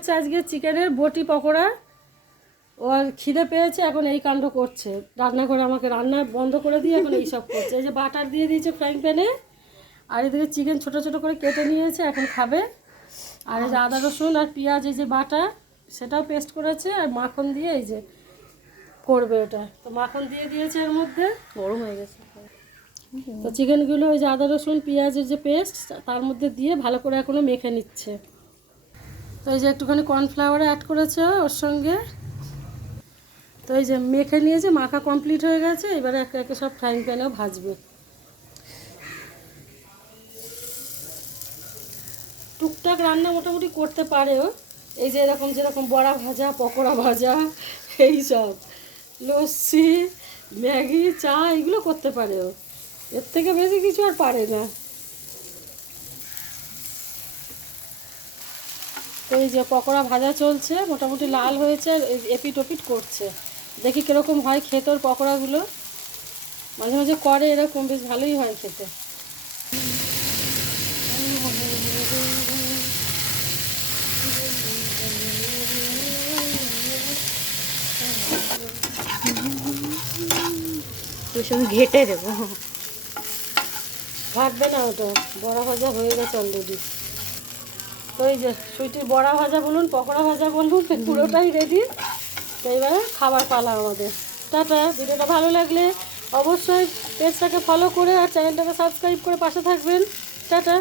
হচ্ছে আজকে চিকেনের বটি পকোড়া। ওর খিদে পেয়েছে, এখন এই কাণ্ড করছে। রান্না করে আমাকে রান্না বন্ধ করে দিয়ে এখন এইসব করছে। এই যে বাটার দিয়ে দিয়েছে ফ্রাইং প্যানে, আর এদিকে চিকেন ছোটো ছোটো করে কেটে নিয়েছে, এখন খাবে। আর এই যে আদা রসুন আর পেঁয়াজ এই যে বাটা, সেটাও পেস্ট করেছে। আর মাখন দিয়ে এই যে করবে ওটা, তো মাখন দিয়ে দিয়েছে এর মধ্যে। গরম হয়ে গেছে। তো চিকেনগুলো ওই যে আদা রসুন পেঁয়াজের যে পেস্ট তার মধ্যে দিয়ে ভালো করে এখনও মেখে নিচ্ছে। তো এই যে একটুখানি কর্নফ্লাওয়ার অ্যাড করেছে ওর সঙ্গে। তো এই যে মেখে নিয়েছে, মাখা কমপ্লিট হয়ে গেছে। এবারে একে একে সব ফ্রাইং প্যানেও ভাজবে। টুকটাক রান্না মোটামুটি করতে পারেও। এই যে এরকম যেরকম বড়া ভাজা, পকোড়া ভাজা, এই সব লস্যি, ম্যাগি, চা এগুলো করতে পারেও। এর থেকে বেশি কিছু আর পারে না। তো এই যে পকোড়া ভাজা চলছে, মোটামুটি লাল হয়েছে, আর এপিট ওপিট করছে। দেখি কীরকম হয় খেতে ওর পকোড়াগুলো। মাঝে মাঝে করে এরকম, বেশ ভালোই হয় খেতে। তোর সঙ্গে ঘেটে দেবো। ঘাটবে না, ওটা বড়া ভাজা হয়ে গেছে অলরেডি। তো এই যে সুইটির বড়া ভাজা বলুন, পকোড়া ভাজা বলুন, পুরোটাই রেডি। তো এবারে খাবার পালা আমাদের। টাটা। ভিডিওটা ভালো লাগলে অবশ্যই পেজটাকে ফলো করে আর চ্যানেলটাকে সাবস্ক্রাইব করে পাশে থাকবেন। টাটা।